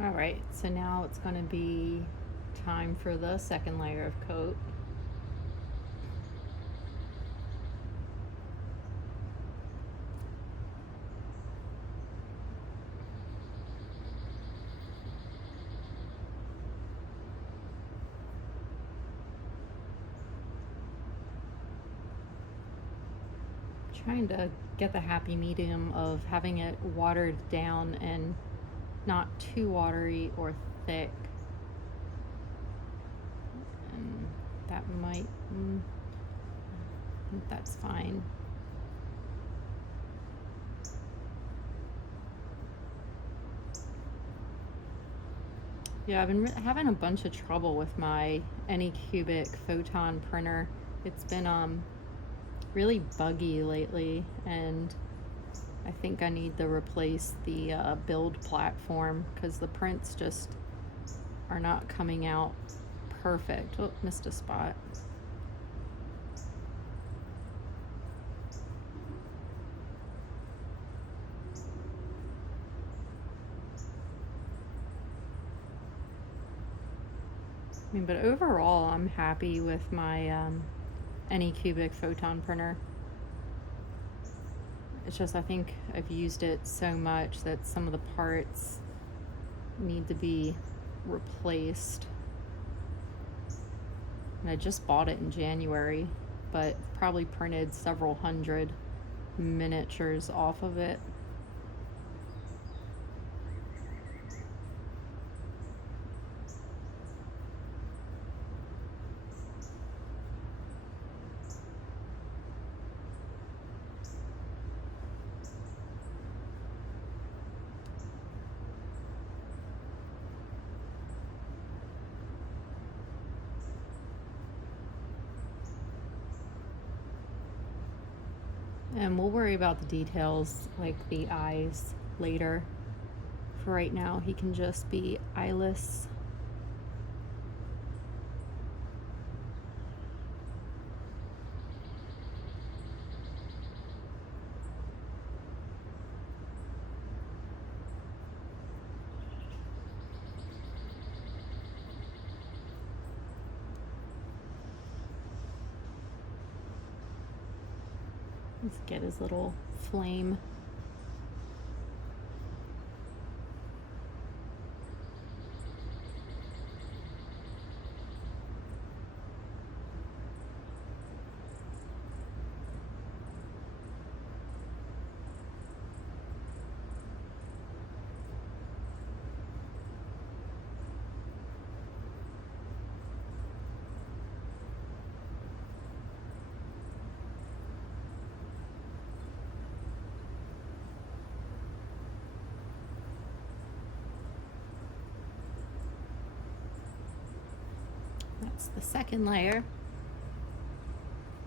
All right, so now it's going to be time for the second layer of coat. Trying to get the happy medium of having it watered down and not too watery or thick. And that might, I think that's fine. Yeah, I've been having a bunch of trouble with my Anycubic Photon printer. It's been really buggy lately, and I think I need to replace the build platform because the prints just are not coming out perfect. Oh, missed a spot. I mean, but overall, I'm happy with my Anycubic Photon printer. It's just, I think I've used it so much that some of the parts need to be replaced. And I just bought it in January, but probably printed several hundred miniatures off of it. And we'll worry about the details, like the eyes, later. For right now, he can just be eyeless. Let's get his little flame. That's the second layer.